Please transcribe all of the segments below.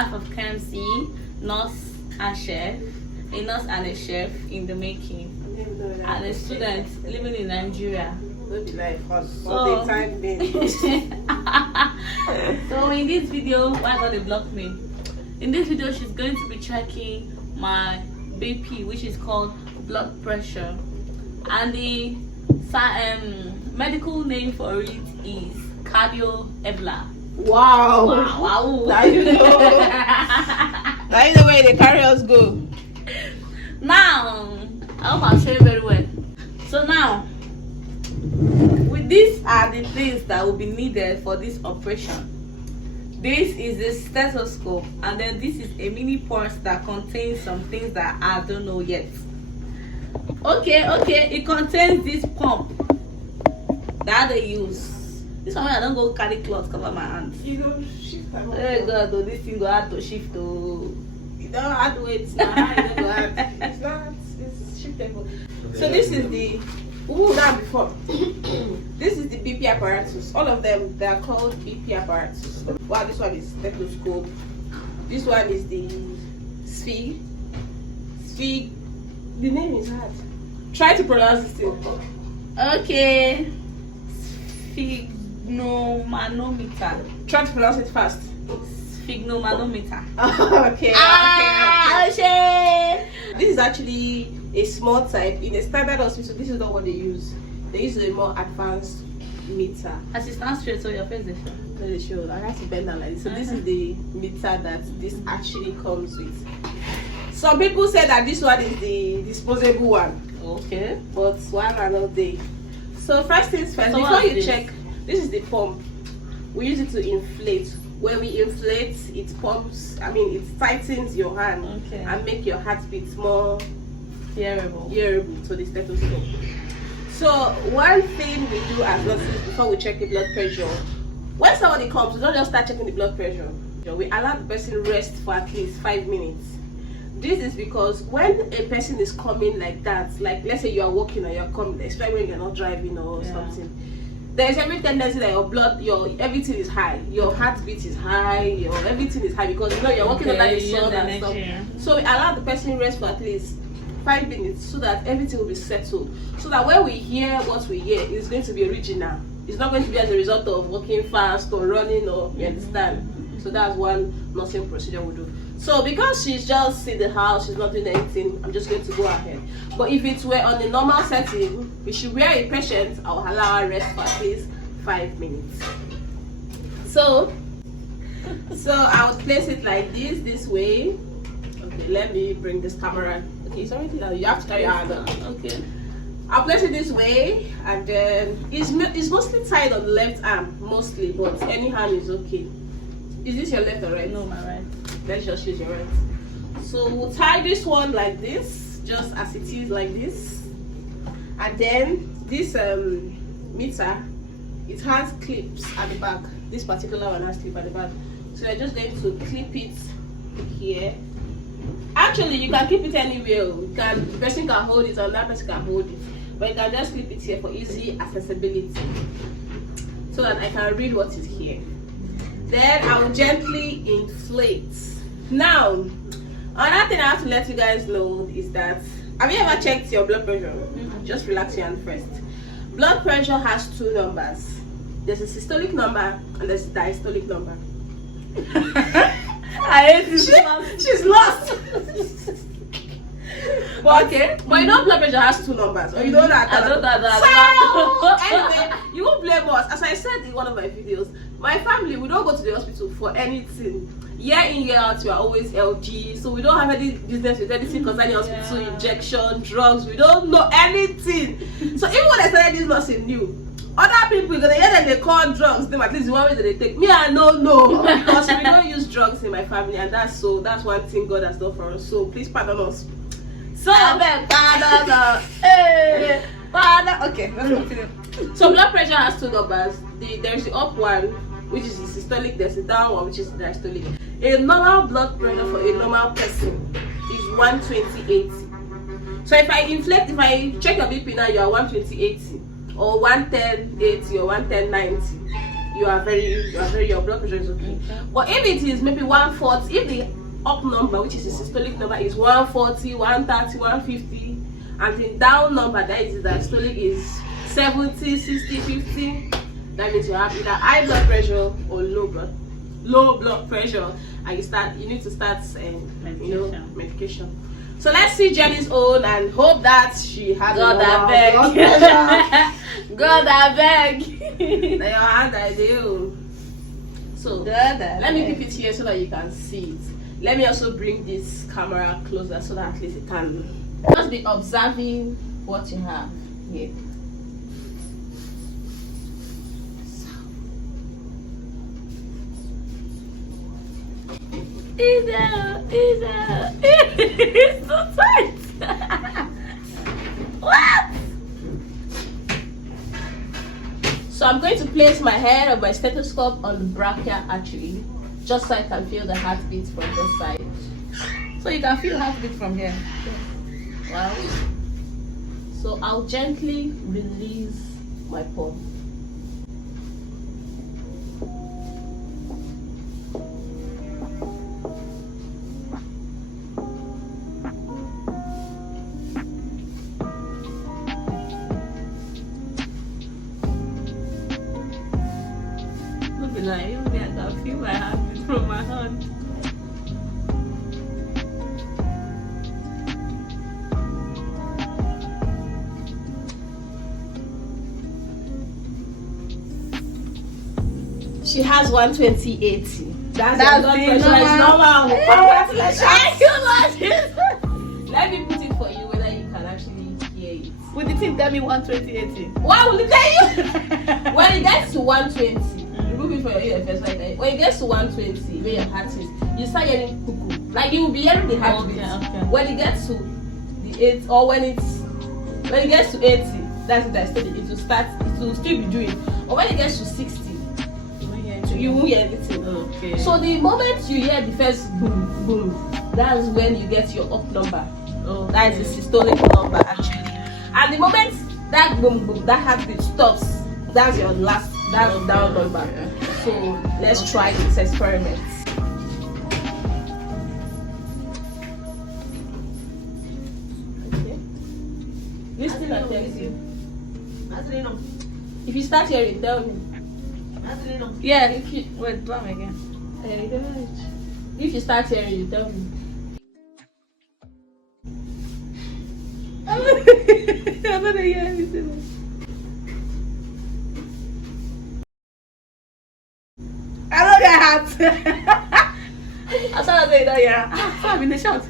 life of KMC, nurse and chef, a nurse and a chef in the making, and a student living in Nigeria. So, so in this video, why not they block me? In this video, she's going to be checking my BP, which is called blood pressure, and the medical name for it is cardio-ebla. Wow. Now you know. Now you know where the carriers go. Now, I hope I'll show you very well. So now, with these are the things that will be needed for this operation. This is a stethoscope, and then this is a mini purse that contains some things that I don't know yet. Okay, it contains this pump that they use. This one I don't go carry cloth cover my hands. You don't shift. Oh God, oh, this thing go hard to shift. Oh. You don't add weight now. You don't go add. It's not. It's shiftable. So this is the. That before. This is the BP apparatus. All of them, they are called BP apparatus. Wow, this one is stethoscope. This one is the Sphig. Sphig. The name is hard. Try to pronounce this thing. Okay. Sphygmomanometer. Try to pronounce it fast. Sphygmomanometer. Okay. Okay. This is actually a small type. In a standard hospital, this is not what they use. They use a more advanced meter. As you stand straight, so your face is Show. I have to bend down like this. So this is the meter that this actually comes with. Some people say that this one is the disposable one. okay. But one another day. So first things first, So before you this? check, this is the pump. We use it to inflate. When we inflate, it pumps. It tightens your hand and make your heartbeat more Hearable to the stethoscope. So one thing we do as nurses before we check the blood pressure, when somebody comes, we don't just start checking the blood pressure. We allow the person rest for at least 5 minutes. This is because when a person is coming like that, like let's say you are walking or you're coming, especially when you're not driving or something, there's every tendency that your everything is high, your heartbeat is high, your everything is high because you're walking under the sun and stuff. So we allow the person rest for at least 5 minutes so that everything will be settled. So that when we hear what we hear, it's going to be original. It's not going to be as a result of walking fast or running or you understand. So that's one nursing procedure we do. So because she's just in the house, she's not doing anything, I'm just going to go ahead. But if it were on a normal setting, if she were a patient, I'll allow her rest for at least 5 minutes. So I would place it like this way. Okay, let me bring this camera. Okay, it's already now. You have to carry your hand up. Okay. I'll place it this way, and then it's mostly tied on the left arm, mostly, but any hand is okay. Is this your left or right? No, my right. Let's just use your right. So we'll tie this one like this, just as it is like this. And then this meter, it has clips at the back. This particular one has clip at the back. So we're just going to clip it here. Actually, you can keep it anywhere. The person can hold it, or that person can hold it. But you can just clip it here for easy accessibility, so that I can read what is here. Then I will gently inflate. Now, another thing I have to let you guys know is that, have you ever checked your blood pressure? Just relax your hand first. Blood pressure has 2 numbers. There's a systolic number and there's a diastolic number. I hate this. She's lost. But you know blood pressure has 2 numbers. Or you know that? I know that. So, anyway, you won't blame us. As I said in one of my videos, my family, we don't go to the hospital for anything. Year in, year out, we are always LG. So we don't have any business with anything concerning hospital, injection, drugs. We don't know anything. So even when I started this nursing new, other people, they hear that they call drugs, them at least the one way that they take. Me, I don't know. Because we don't use drugs in my family, and that's one thing God has done for us. So please pardon us. So, pardon us. Hey, pardon. Okay, let's continue. So blood pressure has 2 numbers. There's the up one, which is the systolic. There's the down one, which is the diastolic. A normal blood pressure for a normal person is 120/80. So if I check your BP now, you are 120/80, or 110/80, or 110/90. your blood pressure is okay. But if it is maybe 140, if the up number, which is the systolic number, is 140, 130, 150, and the down number, that is the diastolic, is 70, 60, 50, that means you have either high blood pressure or low blood pressure, and you need to start medication. So let's see Jenny's own and hope that she has God, I beg. God, I beg. Your hand I do. So let me keep it here so that you can see it. Let me also bring this camera closer so that at least it can just be observing what you have here. It's so tight. What? So I'm going to place my head of my stethoscope on the brachial artery, just so I can feel the heartbeat from this side. So you can feel heartbeat from here. Wow. So I'll gently release my palm. Like, even I can feel my heartbeat from my hand. She has 120/80. That's the blood pressure. It's normal. Congratulations. Let me put it for you whether you can actually hear it. Would the thing tell me 120/80? Why will it tell you? When it gets to 120, remove it from your ear first, like that. When it gets to 120, where your heart is, you start hearing cuckoo. Like you will be hearing the heartbeat. Okay. When it gets to the 8, or when it gets to 80, that's the diastolic. It will still be doing. Or when it gets to 60, you won't hear anything. Okay. So the moment you hear the first boom, boom, that's when you get your up number. Oh, that is the systolic number actually. And the moment that boom, boom, that heartbeat stops, that's your last, that's the down number. So let's try this experiment. Okay. Listen attentively. If you start hearing, tell me. yeah, if you wait, drum again. If you start hearing, you tell me. I'm gonna hear anything. I don't get hot. I saw that you I'm in the shot.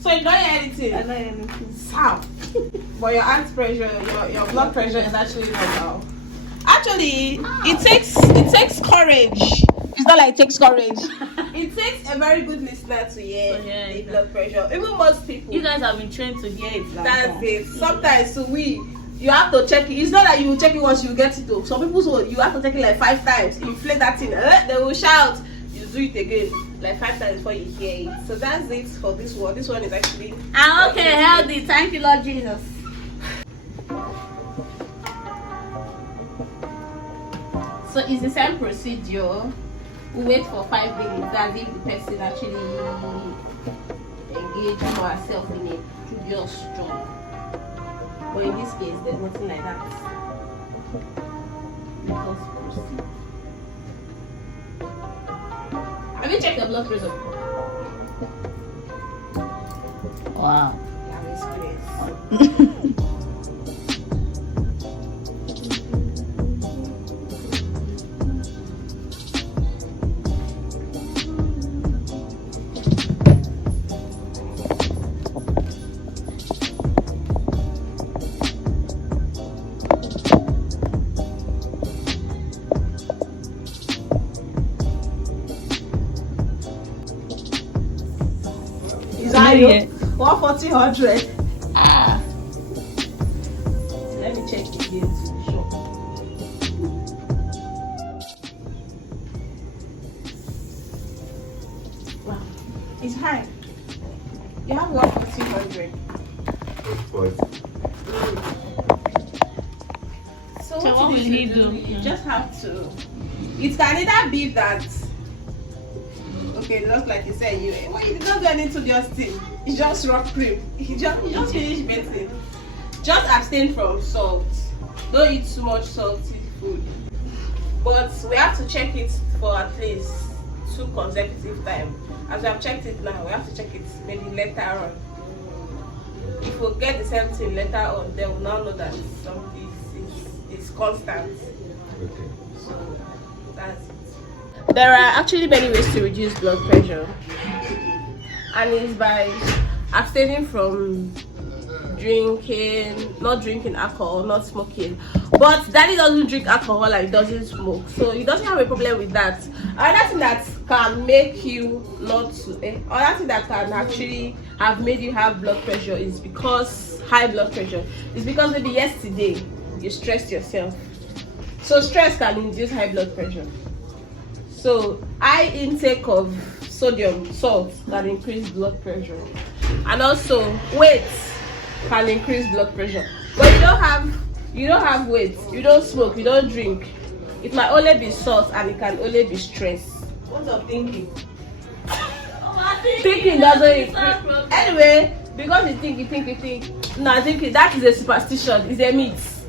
So you don't hear anything. I don't hear anything. Sound. But your heart pressure, your blood pressure is actually normal. Actually, it takes courage. It's not like it takes courage. It takes a very good listener to hear the blood pressure. Even most people. You guys have been trained to hear it. That's it. Sometimes you have to check it. It's not like you will check it once you get it though. Some people you have to check it like 5 times. Inflate that thing. They will shout. You do it again like 5 times before you hear it. So that's it for this one. This one is actually. I'm okay, healthy. Thank you, Lord Jesus. So it's the same procedure. We wait for 5 minutes. That's if the person actually engaged herself in a previous job. But in this case, there's nothing like that. Let us proceed. Have you checked your blood pressure? Wow. You have experience. Is that you? 140/100. Ah. Let me check it again to be sure. Wow, it's high. You have 140/100. So So what you will need he to do? You just have to. It can either be that. Okay, just like you said, you did not do anything to your thing. It's just rock cream. You just finish bathing. Just abstain from salt. Don't eat too much salty food. But we have to check it for at least 2 consecutive times. As we have checked it now, we have to check it maybe later on. If we get the same thing later on, then we'll now know that something is constant. Okay. So that's it. There are actually many ways to reduce blood pressure, and it's by abstaining from not drinking alcohol, not smoking. But Daddy doesn't drink alcohol and he doesn't smoke, so he doesn't have a problem with that. Another thing that can make you another thing that can actually have made you have blood pressure is because high blood pressure is because maybe yesterday you stressed yourself. So stress can induce high blood pressure. So high intake of sodium, salt, can increase blood pressure, and also weight can increase blood pressure. But you don't have weight, you don't smoke, you don't drink. It might only be salt and it can only be stress. What of thinking? Thinking doesn't increase. Anyway, because you think. No, thinking that is a superstition. It's a myth.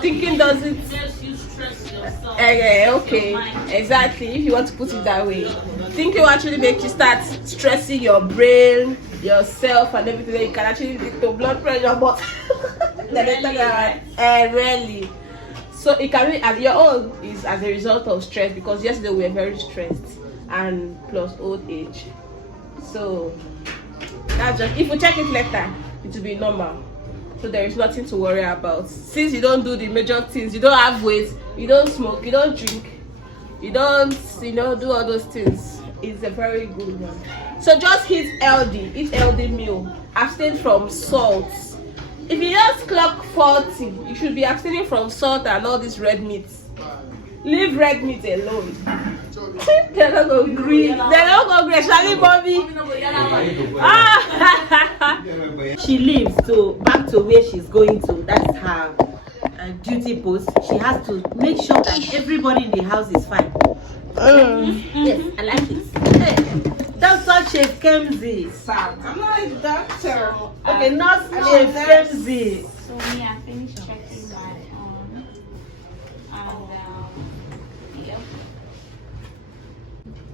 Thinking doesn't. Just you stress yourself. Okay, exactly. If you want to put it that way, thinking will actually make you start stressing your brain, yourself, and everything. Then you can actually lead to blood pressure, but rarely. So it can be as your own is as a result of stress, because yesterday we were very stressed and plus old age. So that's just, if we check it later, it will be normal. So there is nothing to worry about. Since you don't do the major things, you don't have weight, you don't smoke, you don't drink, you don't do all those things. It's a very good one. So just eat healthy meal, abstain from salt. If you just clock 40, you should be abstaining from salt and all these red meats. Leave red meat alone. They're not gonna agree. Especially Bobby. She leaves to back to where she's going to. That's her duty post. She has to make sure that everybody in the house is fine. Yes, I like it. Hey, Dr. Chef Kemsey. I'm not a doctor. Okay, not Chef Kemsey. So I finished checking my and yep.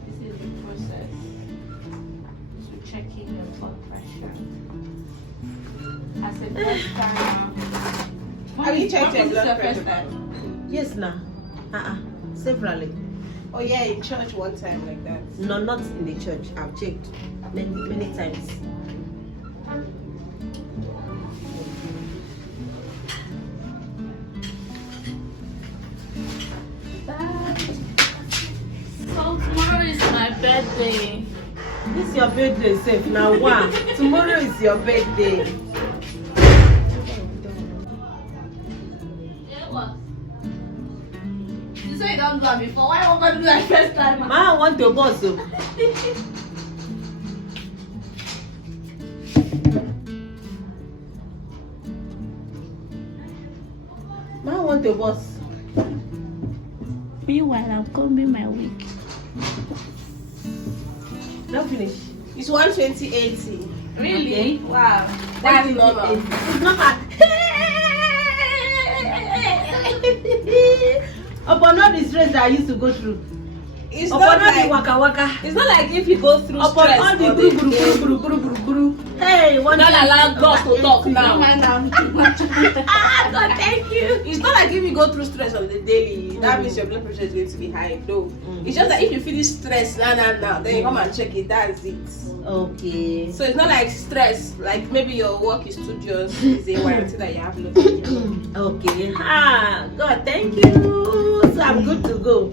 This is the process to checking your blood pressure. As a first time. Have you checked your blood pressure? Yes, now. Severally. Oh yeah, in church one time like that. No, not in the church. I've checked many times. So tomorrow is my birthday. This is your birthday, safe now. One. Tomorrow is your birthday. Yeah, what? You say you don't do it before. Why won't I do that first time? I want to boss. I want to boss. Meanwhile, I'm combing my wig. Don't finish. It's 120/80. Really? Okay. Wow. That's normal. It's not bad. Upon all the stress that I used to go through. It's Upon not all the like waka waka. it's not like if you go through Upon stress. all the for guru day. guru guru guru guru guru. Hey, one Don't allow God to talk No now. man, I'm God, thank you. It's not like if you go through stress on the daily, that means your blood pressure is going to be high. No. It's just that if you feel stress now, then you come and check it. That's it. Okay. So it's not like stress, like maybe your work is studious, is a warranty that you have blood pressure. Okay. God, thank you. So I'm good to go.